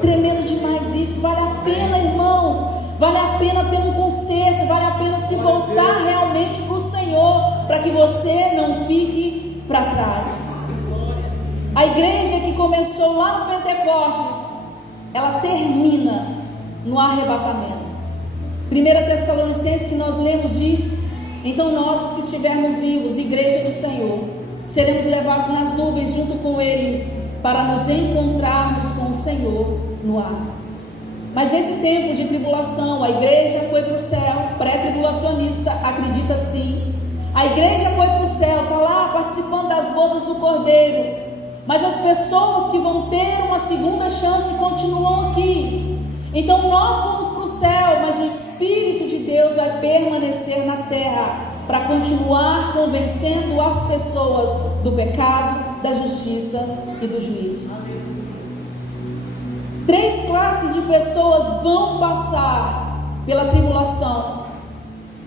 Tremendo demais isso. Vale a pena, irmãos. Vale a pena ter um conserto. Vale a pena se voltar realmente para o Senhor, para que você não fique para trás. A igreja que começou lá no Pentecostes, ela termina no arrebatamento. 1 Tessalonicenses, que nós lemos, diz: então nós, os que estivermos vivos, igreja do Senhor, seremos levados nas nuvens junto com eles, para nos encontrarmos com o Senhor no ar. Mas nesse tempo de tribulação, a igreja foi para o céu. Pré-tribulacionista acredita assim. A igreja foi para o céu, está lá participando das bodas do Cordeiro. Mas as pessoas que vão ter uma segunda chance continuam aqui. Então nós vamos para o céu, mas o Espírito de Deus vai permanecer na terra, para continuar convencendo as pessoas do pecado, da justiça e do juízo. 3 classes de pessoas vão passar pela tribulação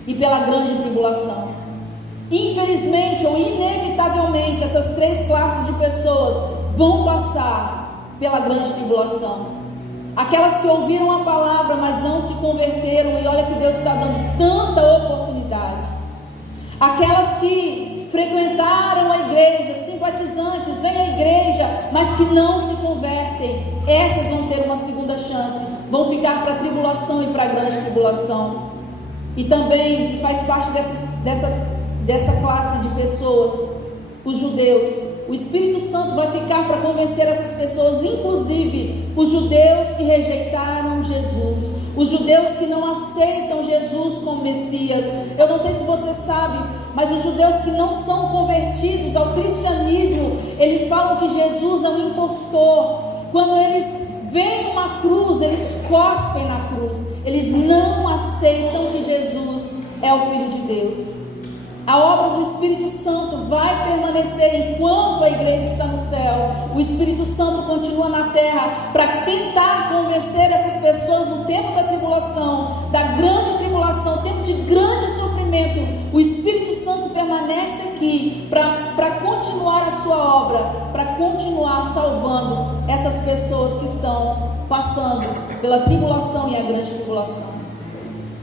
e pela grande tribulação. Infelizmente ou inevitavelmente, essas 3 classes de pessoas vão passar pela grande tribulação. Aquelas que ouviram a palavra, mas não se converteram, e olha que Deus está dando tanta oportunidade. Aquelas que frequentaram a igreja, simpatizantes, vêm à igreja, mas que não se convertem, essas vão ter uma segunda chance, vão ficar para a tribulação e para a grande tribulação. E também, que faz parte dessa classe de pessoas, os judeus. O Espírito Santo vai ficar para convencer essas pessoas, inclusive os judeus que rejeitaram Jesus, os judeus que não aceitam Jesus como Messias. Eu não sei se você sabe, mas os judeus que não são convertidos ao cristianismo, eles falam que Jesus é um impostor. Quando eles veem uma cruz, eles cospem na cruz, eles não aceitam que Jesus é o Filho de Deus. A obra do Espírito Santo vai permanecer enquanto a igreja está no céu. O Espírito Santo continua na terra para tentar convencer essas pessoas no tempo da tribulação, da grande tribulação, tempo de grande sofrimento. O Espírito Santo permanece aqui para continuar a sua obra, para continuar salvando essas pessoas que estão passando pela tribulação e a grande tribulação.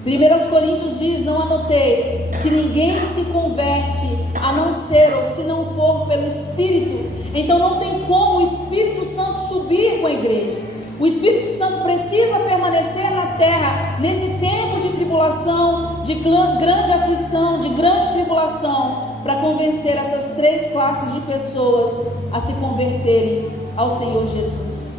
1 Coríntios diz, não anotei, que ninguém se converte a não ser, ou se não for pelo Espírito. Então não tem como o Espírito Santo subir com a igreja. O Espírito Santo precisa permanecer na terra, nesse tempo de tribulação, de grande aflição, de grande tribulação, para convencer essas 3 classes de pessoas a se converterem ao Senhor Jesus.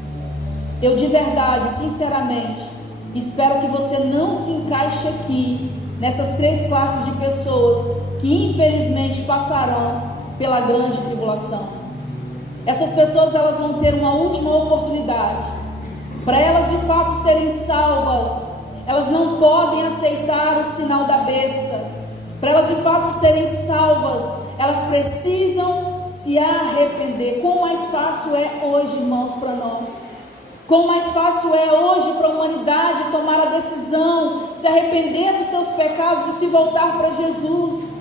Eu de verdade, sinceramente, espero que você não se encaixe aqui nessas 3 classes de pessoas que infelizmente passarão pela grande tribulação. Essas pessoas, elas vão ter uma última oportunidade. Para elas de fato serem salvas, elas não podem aceitar o sinal da besta. Para elas de fato serem salvas, elas precisam se arrepender. Quão mais fácil é hoje, irmãos, para nós. Quão mais fácil é hoje para a humanidade tomar a decisão, se arrepender dos seus pecados e se voltar para Jesus.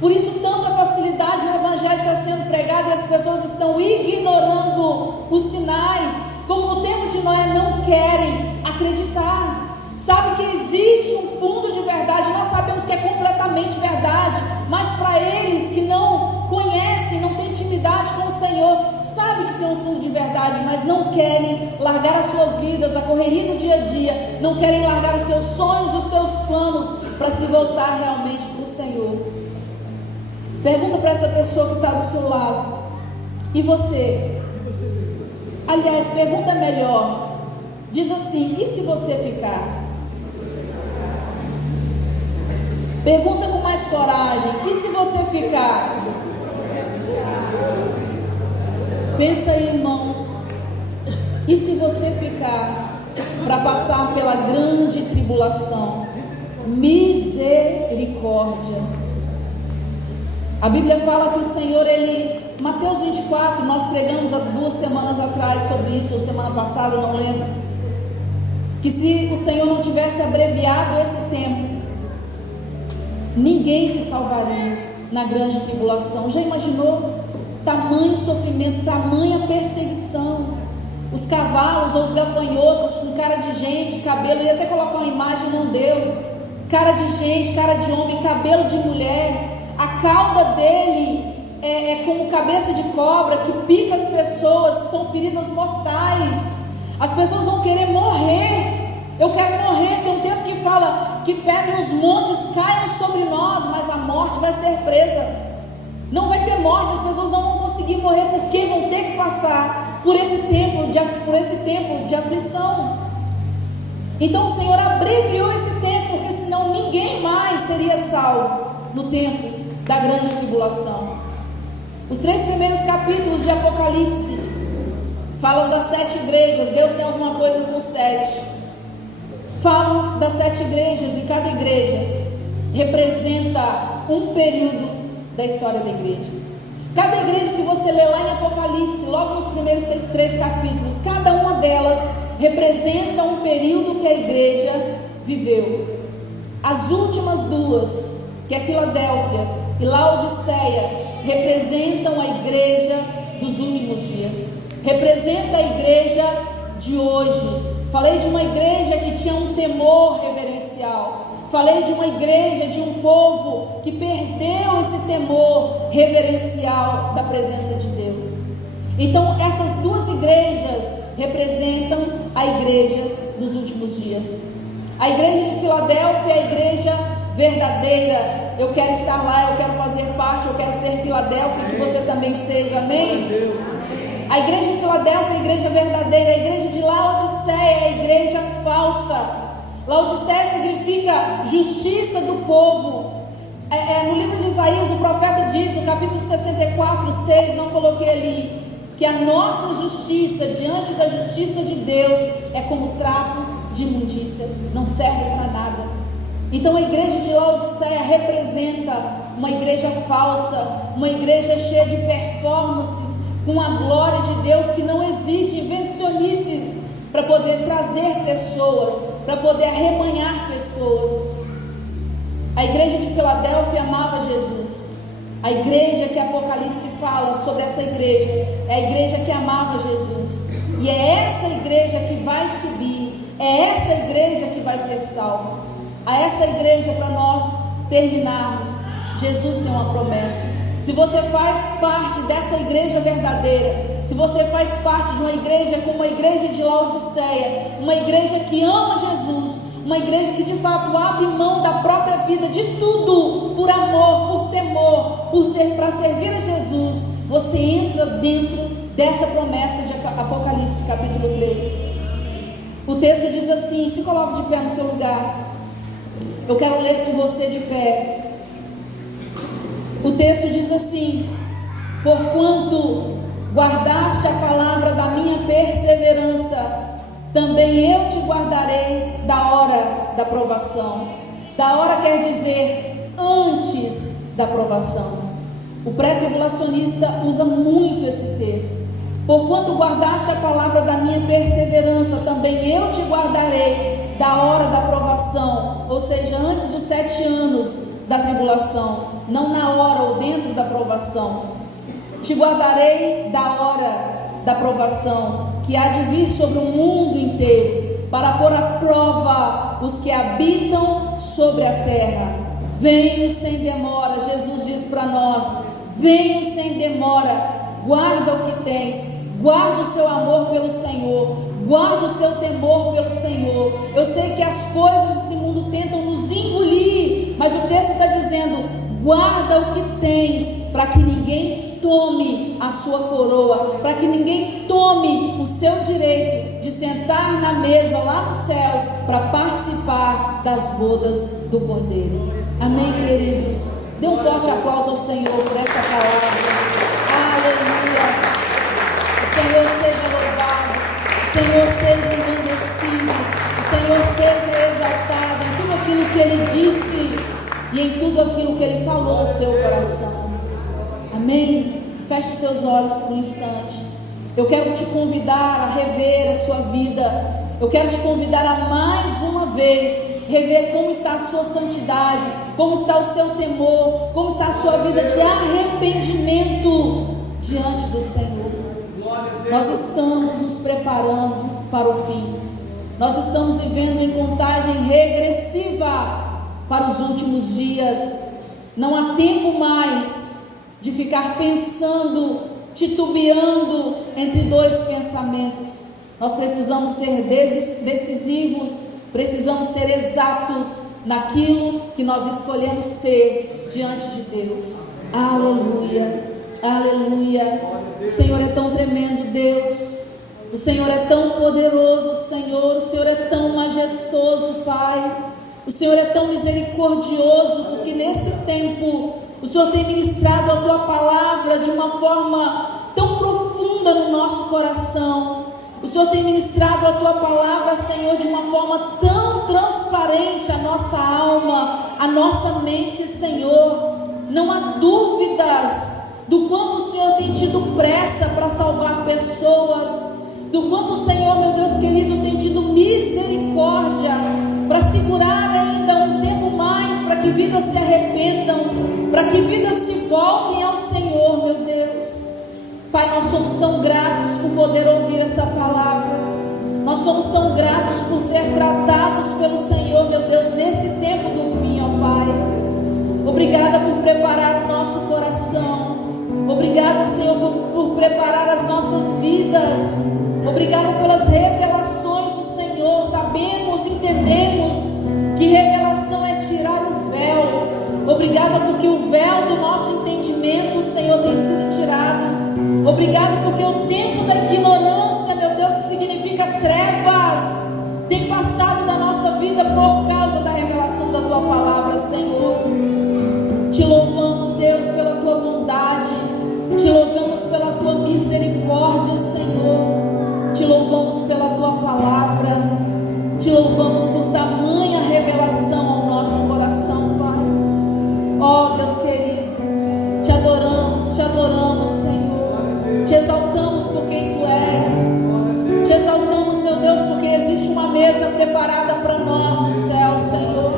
Por isso tanta facilidade o Evangelho está sendo pregado e as pessoas estão ignorando os sinais, como no tempo de Noé não querem acreditar. Sabe que existe um fundo de verdade, nós sabemos que é completamente verdade, mas para eles que não conhecem, não têm intimidade com o Senhor, sabe que tem um fundo de verdade, mas não querem largar as suas vidas, a correria do dia a dia, não querem largar os seus sonhos, os seus planos, para se voltar realmente para o Senhor. Pergunta para essa pessoa que está do seu lado: e você? Aliás, pergunta melhor, diz assim: e se você ficar? Pergunta com mais coragem: e se você ficar? Pensa aí, irmãos, e se você ficar para passar pela grande tribulação? Misericórdia. A Bíblia fala que o Senhor, Mateus 24, nós pregamos há 2 semanas atrás sobre isso, ou semana passada, não lembro, que se o Senhor não tivesse abreviado esse tempo, ninguém se salvaria na grande tribulação. Já imaginou? Tamanho sofrimento, tamanha perseguição. Os cavalos ou os gafanhotos com cara de gente, cabelo, ia até colocar uma imagem, não deu. Cara de gente, cara de homem, cabelo de mulher. A cauda dele é como cabeça de cobra que pica as pessoas, são feridas mortais. As pessoas vão querer morrer. Eu quero morrer. Tem um texto que fala que pedem os montes caiam sobre nós, mas a morte vai ser presa. Não vai ter morte, as pessoas não vão conseguir morrer porque vão ter que passar por esse tempo de aflição. Então o Senhor abreviou esse tempo, porque senão ninguém mais seria salvo no tempo da grande tribulação. Os 3 primeiros capítulos de Apocalipse falam das 7 igrejas. Deus tem alguma coisa com 7. Falam das 7 igrejas, e cada igreja representa um período da história da igreja. Cada igreja que você lê lá em Apocalipse, logo nos primeiros 3 capítulos, cada uma delas representa um período que a igreja viveu. As últimas 2, que é Filadélfia e Laodiceia, representam a igreja dos últimos dias, representa a igreja de hoje. Falei de uma igreja que tinha um temor reverencial. Falei de uma igreja, de um povo que perdeu esse temor reverencial da presença de Deus. Então essas 2 igrejas representam a igreja dos últimos dias. A igreja de Filadélfia é a igreja verdadeira. Eu quero estar lá, eu quero fazer parte, eu quero ser Filadélfia, que você também seja, amém? A igreja de Filadélfia é a igreja verdadeira. A igreja de Laodiceia é a igreja falsa. Laodiceia significa justiça do povo. No livro de Isaías o profeta diz, no capítulo 64, 6, não coloquei ali, que a nossa justiça diante da justiça de Deus é como trapo de imundícia, não serve para nada. Então a igreja de Laodiceia representa uma igreja falsa, uma igreja cheia de performances, com a glória de Deus que não existe, invencionices para poder trazer pessoas, para poder arrebanhar pessoas. A igreja de Filadélfia amava Jesus. A igreja que Apocalipse fala sobre essa igreja é a igreja que amava Jesus, e é essa igreja que vai subir, é essa igreja que vai ser salva. A essa igreja, para nós terminarmos, Jesus tem uma promessa. Se você faz parte dessa igreja verdadeira, se você faz parte de uma igreja como a igreja de Laodiceia, uma igreja que ama Jesus, uma igreja que de fato abre mão da própria vida, de tudo, por amor, por temor, para servir a Jesus, você entra dentro dessa promessa de Apocalipse capítulo 3. O texto diz assim, se coloque de pé no seu lugar. Eu quero ler com você de pé. O texto diz assim: porquanto guardaste a palavra da minha perseverança, também eu te guardarei da hora da provação. Da hora quer dizer antes da provação. O pré-tribulacionista usa muito esse texto. Porquanto guardaste a palavra da minha perseverança, também eu te guardarei da hora da provação. Ou seja, antes dos 7 anos da tribulação, não na hora ou dentro da provação. Te guardarei da hora da provação, que há de vir sobre o mundo inteiro, para pôr à prova os que habitam sobre a terra. Venho sem demora. Jesus diz para nós: venho sem demora. Guarda o que tens, guarda o seu amor pelo Senhor, guarda o seu temor pelo Senhor. Eu sei que as coisas desse mundo tentam nos engolir, mas o texto está dizendo: guarda o que tens, para que ninguém tome a sua coroa, para que ninguém tome o seu direito de sentar na mesa lá nos céus para participar das bodas do Cordeiro. Amém, queridos? Dê um forte aplauso ao Senhor por essa palavra. Aleluia. O Senhor seja louvado, o Senhor seja engrandecido, o Senhor seja exaltado em tudo aquilo que Ele disse e em tudo aquilo que Ele falou ao seu coração. Amém? Feche os seus olhos por um instante. Eu quero te convidar a rever a sua vida. Eu quero te convidar a mais uma vez rever como está a sua santidade, como está o seu temor, como está a sua vida de arrependimento diante do Senhor. Nós estamos nos preparando para o fim. Nós estamos vivendo em contagem regressiva para os últimos dias. Não há tempo mais de ficar pensando, titubeando entre dois pensamentos. Nós precisamos ser decisivos, precisamos ser exatos naquilo que nós escolhemos ser diante de Deus. Aleluia, aleluia. O Senhor é tão tremendo, Deus. O Senhor é tão poderoso, Senhor. O Senhor é tão majestoso, Pai. O Senhor é tão misericordioso, porque nesse tempo o Senhor tem ministrado a Tua palavra de uma forma tão profunda no nosso coração. O Senhor tem ministrado a Tua palavra, Senhor, de uma forma tão transparente à nossa alma, à nossa mente, Senhor. Não há dúvidas do quanto o Senhor tem tido pressa para salvar pessoas, do quanto o Senhor, meu Deus querido, tem tido misericórdia para segurar ainda um tempo mais, para que vidas se arrependam, para que vidas se voltem ao Senhor, meu Deus. Pai, nós somos tão gratos por poder ouvir essa palavra. Nós somos tão gratos por ser tratados pelo Senhor, meu Deus, nesse tempo do fim, ó Pai. Obrigada por preparar o nosso coração. Obrigada, Senhor, por preparar as nossas vidas. Obrigada pelas revelações do Senhor. Sabemos, entendemos que revelação é tirar o véu. Obrigada porque o véu do nosso entendimento, Senhor, tem sido tirado. Obrigado porque o tempo da ignorância, meu Deus, que significa trevas, tem passado da nossa vida por causa da revelação da Tua palavra, Senhor. Te louvamos, Deus, pela Tua bondade. Te louvamos pela Tua misericórdia, Senhor. Te louvamos pela Tua palavra. Te louvamos por tamanha revelação ao nosso coração, Pai. Ó Deus querido, te adoramos, Senhor. Te exaltamos por quem Tu és. Te exaltamos, meu Deus, porque existe uma mesa preparada para nós no céu, Senhor.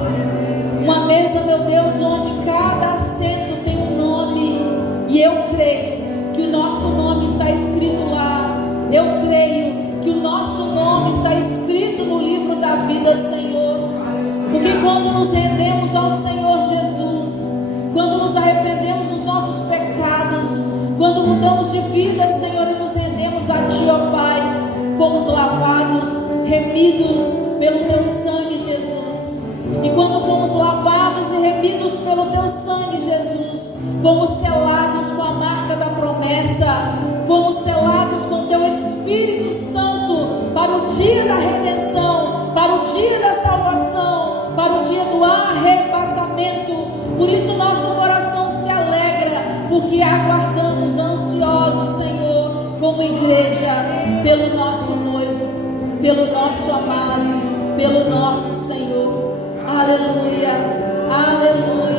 Uma mesa, meu Deus, onde cada assento tem um nome. E eu creio que o nosso nome está escrito lá. Eu creio que o nosso nome está escrito no livro da vida, Senhor. Porque quando nos rendemos ao Senhor Jesus, quando nos arrependemos dos nossos pecados, quando mudamos de vida, Senhor, e nos rendemos a Ti, ó Pai, fomos lavados, remidos pelo Teu sangue, Jesus. E quando fomos lavados e remidos pelo Teu sangue, Jesus, fomos selados com a marca da promessa, fomos selados com Teu Espírito Santo para o dia da redenção, para o dia da salvação, para o dia do arrebatamento. Por isso nosso coração se alegra, porque aguardamos ansiosos, Senhor, como igreja, pelo nosso noivo, pelo nosso amado, pelo nosso Senhor. Aleluia, aleluia.